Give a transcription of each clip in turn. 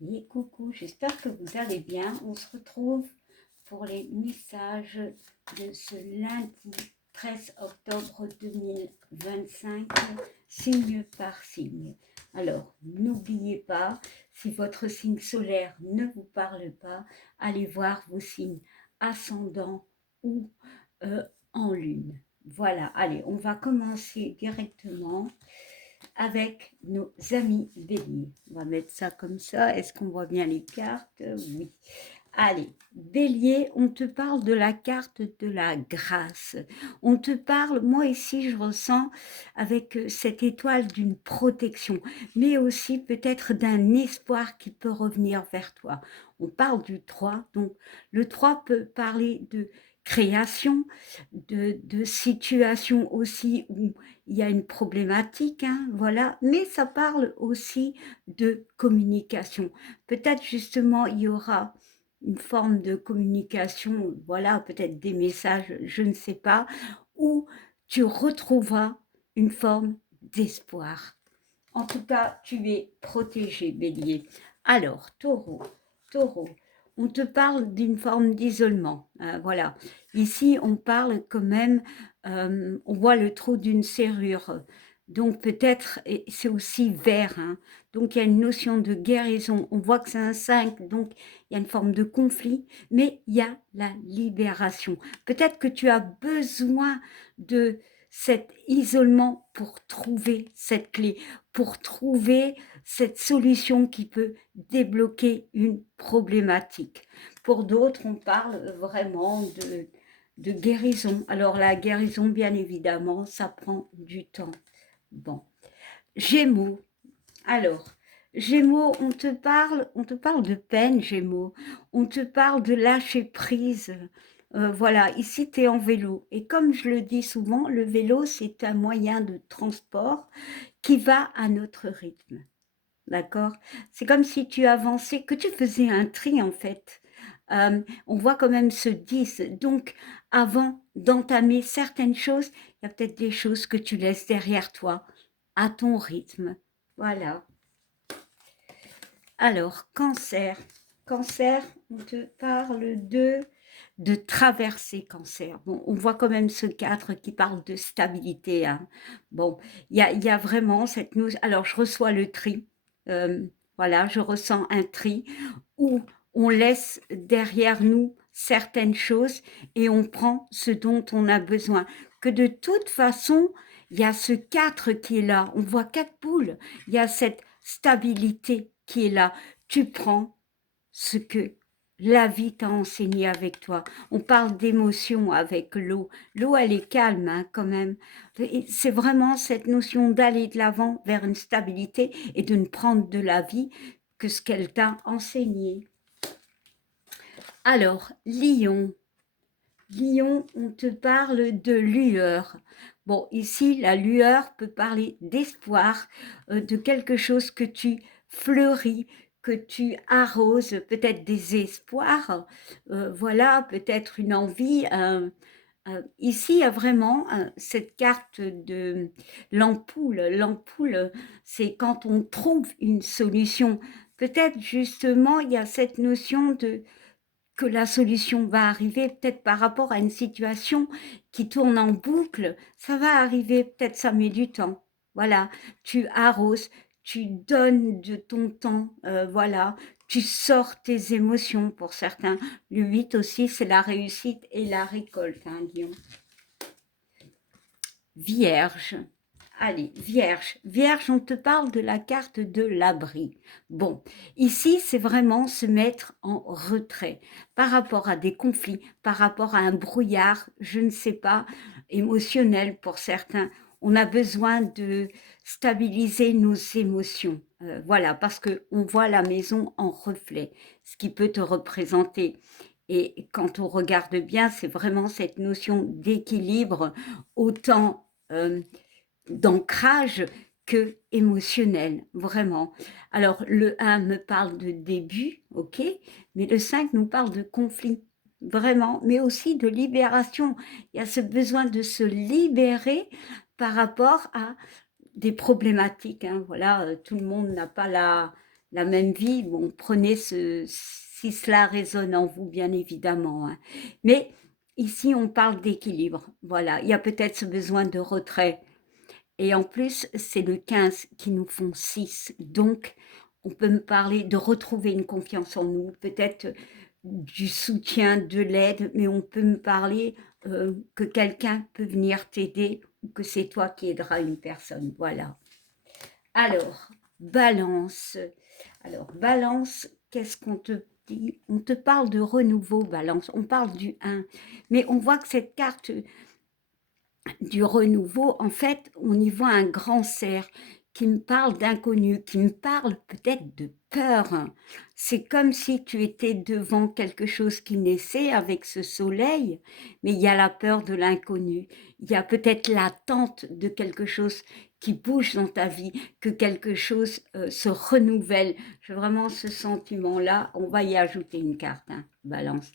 Et coucou, j'espère que vous allez bien. On se retrouve pour les messages de ce lundi 13 octobre 2025, signe par signe. Alors, n'oubliez pas, si votre signe solaire ne vous parle pas, allez voir vos signes ascendants ou euh, en lune. Voilà, allez, on va commencer directement avec nos amis béliers. On va mettre ça comme ça. Est-ce qu'on voit bien les cartes? Oui. Allez, bélier, on te parle de la carte de la grâce. On te parle, moi ici, je ressens avec cette étoile d'une protection, mais aussi peut-être d'un espoir qui peut revenir vers toi. On parle du 3, donc le 3 peut parler de création, de situation aussi où il y a une problématique, hein, voilà, mais ça parle aussi de communication. Peut-être justement il y aura une forme de communication, voilà, peut-être des messages, je ne sais pas, où tu retrouveras une forme d'espoir. En tout cas, tu es protégé, bélier. Alors, taureau, on te parle d'une forme d'isolement. Voilà. Ici, on parle quand même, on voit le trou d'une serrure. Donc peut-être, c'est aussi vert. Hein. Donc il y a une notion de guérison. On voit que c'est un 5, donc il y a une forme de conflit, mais il y a la libération. Peut-être que tu as besoin de cet isolement pour trouver cette clé, pour trouver cette solution qui peut débloquer une problématique. Pour d'autres, on parle vraiment de guérison. Alors la guérison, bien évidemment, ça prend du temps. Bon. Gémeaux. Alors, Gémeaux, on te parle de peine, Gémeaux. On te parle de lâcher prise. Voilà, ici tu es en vélo. Et comme je le dis souvent, le vélo, c'est un moyen de transport qui va à notre rythme. D'accord? C'est comme si tu avançais, que tu faisais un tri en fait. On voit quand même ce 10. Donc, avant d'entamer certaines choses, il y a peut-être des choses que tu laisses derrière toi, à ton rythme. Voilà. Alors, cancer. Cancer, on te parle de traverser cancer. Bon, on voit quand même ce 4 qui parle de stabilité. Hein. Bon, il y a vraiment cette notion. Alors, je reçois le tri. Euh, voilà, je ressens un tri où on laisse derrière nous certaines choses et on prend ce dont on a besoin. Que de toute façon, il y a ce 4 qui est là. On voit 4 poules. Il y a cette stabilité qui est là. Tu prends ce que la vie t'a enseigné avec toi. On parle d'émotion avec l'eau. L'eau, elle est calme hein, quand même. C'est vraiment cette notion d'aller de l'avant vers une stabilité et de ne prendre de la vie que ce qu'elle t'a enseigné. Alors, Lion. Lion, on te parle de lueur. Bon, ici, la lueur peut parler d'espoir, de quelque chose que tu fleuris, que tu arroses, peut-être des espoirs, voilà, peut-être une envie. Ici, il y a vraiment cette carte de l'ampoule. L'ampoule, c'est quand on trouve une solution. Peut-être justement, il y a cette notion de que la solution va arriver peut-être par rapport à une situation qui tourne en boucle, ça va arriver, peut-être ça met du temps. Voilà, tu arroses, tu donnes de ton temps, voilà, tu sors tes émotions pour certains. Le 8 aussi, c'est la réussite et la récolte, hein, Guillaume. Vierge. Allez, Vierge. Vierge, on te parle de la carte de l'abri. Bon, ici, c'est vraiment se mettre en retrait par rapport à des conflits, par rapport à un brouillard, je ne sais pas, émotionnel pour certains. On a besoin de stabiliser nos émotions. Voilà, parce que on voit la maison en reflet, ce qui peut te représenter. Et quand on regarde bien, c'est vraiment cette notion d'équilibre, autant d'ancrage que émotionnel, vraiment. Alors, le 1 me parle de début, ok, mais le 5 nous parle de conflit, vraiment, mais aussi de libération. Il y a ce besoin de se libérer par rapport à des problématiques. Hein. Voilà, tout le monde n'a pas la même vie, bon, prenez si cela résonne en vous, bien évidemment. Hein. Mais ici, on parle d'équilibre. Voilà, il y a peut-être ce besoin de retrait. Et en plus, c'est le 15 qui nous font 6. Donc, on peut me parler de retrouver une confiance en nous, peut-être du soutien, de l'aide, mais on peut me parler que quelqu'un peut venir t'aider ou que c'est toi qui aideras une personne. Voilà. Alors, balance. Alors, balance, qu'est-ce qu'on te dit? On te parle de renouveau, balance. On parle du 1. Mais on voit que cette carte du renouveau, en fait, on y voit un grand cerf qui me parle d'inconnu, qui me parle peut-être de peur. C'est comme si tu étais devant quelque chose qui naissait avec ce soleil, mais il y a la peur de l'inconnu. Il y a peut-être l'attente de quelque chose qui bouge dans ta vie, que quelque chose se renouvelle. J'ai vraiment ce sentiment-là. On va y ajouter une carte, hein, balance.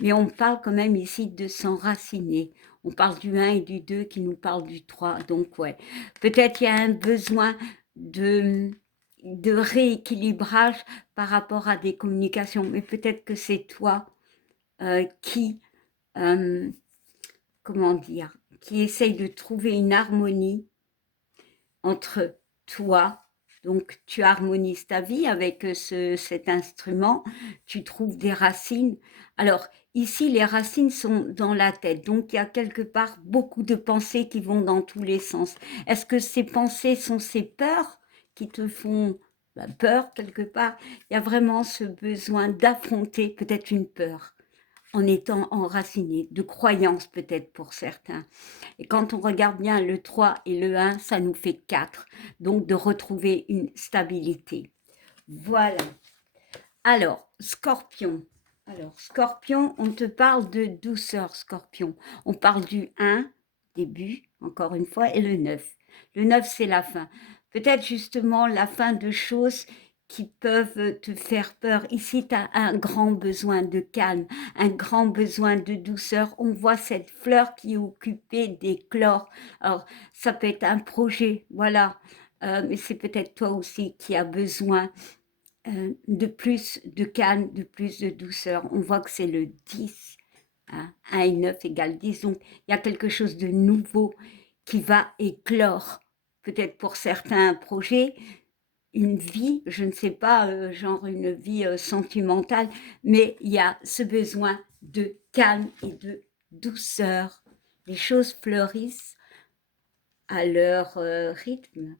Mais on parle quand même ici de s'enraciner. On parle du 1 et du 2 qui nous parlent du 3. Donc, ouais, peut-être il y a un besoin de rééquilibrage par rapport à des communications. Mais peut-être que c'est toi qui, comment dire, qui essaye de trouver une harmonie entre toi. Donc, tu harmonises ta vie avec cet instrument, tu trouves des racines. Alors, ici, les racines sont dans la tête, donc il y a quelque part beaucoup de pensées qui vont dans tous les sens. Est-ce que ces pensées sont ces peurs qui te font peur quelque part? Il y a vraiment ce besoin d'affronter peut-être une peur en étant enraciné, de croyances peut-être pour certains. Et quand on regarde bien le 3 et le 1, ça nous fait 4. Donc de retrouver une stabilité. Voilà. Alors, Scorpion. Alors, Scorpion, on te parle de douceur, Scorpion. On parle du 1, début, encore une fois, et le 9. Le 9, c'est la fin. Peut-être justement la fin de choses qui peuvent te faire peur. Ici, tu as un grand besoin de calme, un grand besoin de douceur. On voit cette fleur qui est occupée d'éclore. Alors, ça peut être un projet, voilà. Mais c'est peut-être toi aussi qui as besoin de plus de calme, de plus de douceur. On voit que c'est le 10. Hein, 1 et 9 égale 10. Donc, il y a quelque chose de nouveau qui va éclore. Peut-être pour certains projets, une vie, je ne sais pas, genre une vie sentimentale, mais il y a ce besoin de calme et de douceur. Les choses fleurissent à leur rythme.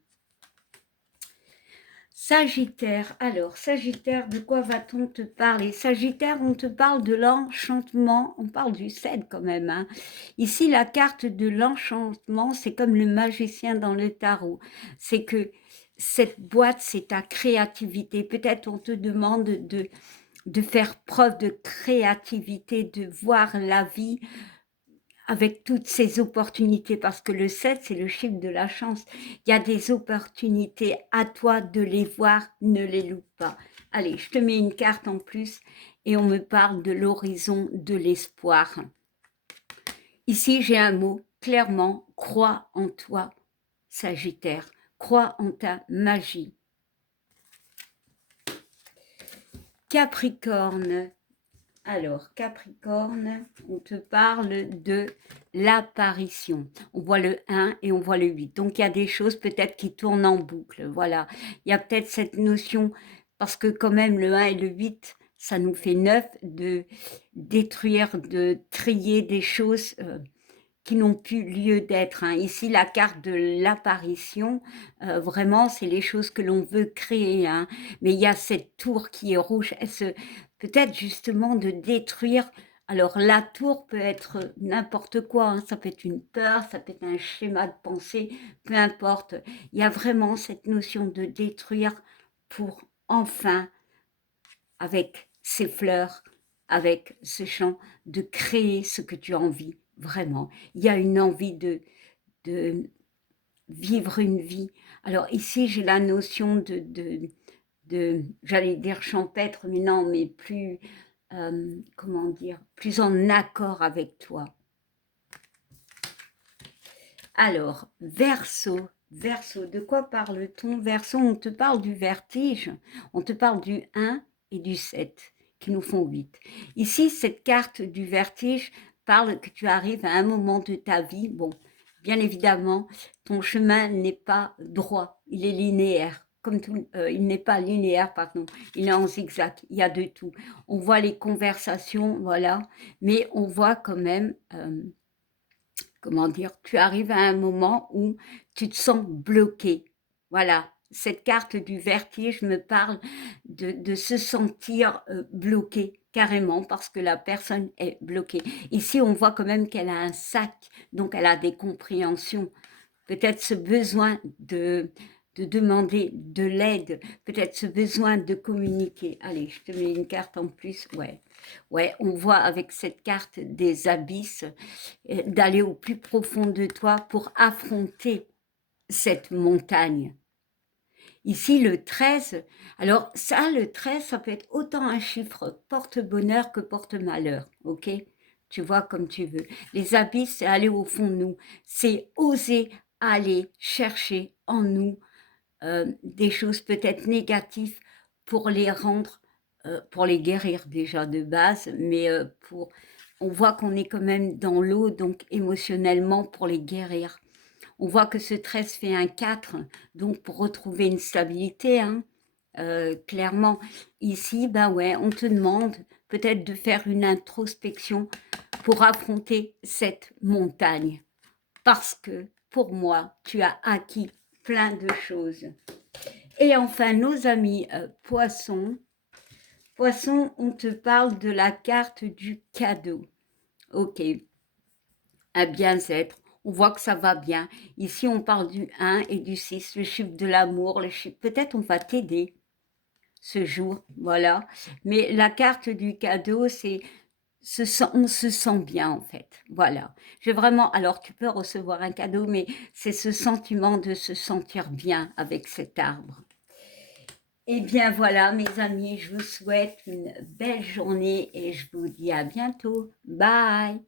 Sagittaire, alors Sagittaire, de quoi va-t-on te parler? Sagittaire, on te parle de l'enchantement, on parle du 7 quand même. Hein. Ici, la carte de l'enchantement, c'est comme le magicien dans le tarot. C'est que cette boîte, c'est ta créativité. Peut-être on te demande de faire preuve de créativité, de voir la vie avec toutes ces opportunités, parce que le 7, c'est le chiffre de la chance. Il y a des opportunités, à toi de les voir, ne les loupe pas. Allez, je te mets une carte en plus et on me parle de l'horizon de l'espoir. Ici, j'ai un mot, clairement, crois en toi, Sagittaire. Crois en ta magie. Capricorne. Alors, Capricorne, on te parle de l'apparition. On voit le 1 et on voit le 8. Donc, il y a des choses peut-être qui tournent en boucle. Voilà. Il y a peut-être cette notion, parce que quand même, le 1 et le 8, ça nous fait 9, de détruire, de trier des choses qui n'ont plus lieu d'être. Hein. Ici, la carte de l'apparition, vraiment, c'est les choses que l'on veut créer. Hein. Mais il y a cette tour qui est rouge. Peut-être justement de détruire. Alors, la tour peut être n'importe quoi. Hein. Ça peut être une peur, ça peut être un schéma de pensée, peu importe. Il y a vraiment cette notion de détruire pour enfin, avec ces fleurs, avec ce chant, de créer ce que tu as envie. Vraiment, il y a une envie de vivre une vie. Alors ici, j'ai la notion de j'allais dire champêtre, mais non, mais plus, comment dire, plus en accord avec toi. Alors, Verseau, Verseau, de quoi parle-t-on? Verseau, on te parle du vertige, on te parle du 1 et du 7 qui nous font 8. Ici, cette carte du vertige parle que tu arrives à un moment de ta vie, bon, bien évidemment, ton chemin n'est pas droit, il est linéaire. Comme tout, il n'est pas linéaire, pardon, il est en zigzag, il y a de tout. On voit les conversations, voilà, mais on voit quand même, comment dire, tu arrives à un moment où tu te sens bloqué. Voilà, cette carte du vertige me parle de se sentir bloqué carrément parce que la personne est bloquée. Ici, on voit quand même qu'elle a un sac, donc elle a des compréhensions. Peut-être ce besoin de demander de l'aide, peut-être ce besoin de communiquer. Allez, je te mets une carte en plus, ouais. Ouais, on voit avec cette carte des abysses, d'aller au plus profond de toi pour affronter cette montagne. Ici, le 13, alors ça, le 13, ça peut être autant un chiffre porte-bonheur que porte-malheur, ok? Tu vois comme tu veux. Les abysses, c'est aller au fond de nous, c'est oser aller chercher en nous des choses peut-être négatives pour les rendre, pour les guérir déjà de base, mais on voit qu'on est quand même dans l'eau, donc émotionnellement pour les guérir. On voit que ce 13 fait un 4, donc pour retrouver une stabilité, hein, clairement. Ici, ben ouais, on te demande peut-être de faire une introspection pour affronter cette montagne. Parce que, pour moi, tu as acquis plein de choses. Et enfin, nos amis poissons. Poissons, on te parle de la carte du cadeau. Ok, un bien-être. On voit que ça va bien. Ici, on parle du 1 et du 6, le chiffre de l'amour. Peut-être on va t'aider ce jour, voilà. Mais la carte du cadeau, c'est on se sent bien en fait. Voilà. J'ai vraiment, alors tu peux recevoir un cadeau, mais c'est ce sentiment de se sentir bien avec cet arbre. Eh bien voilà, mes amis, je vous souhaite une belle journée et je vous dis à bientôt. Bye!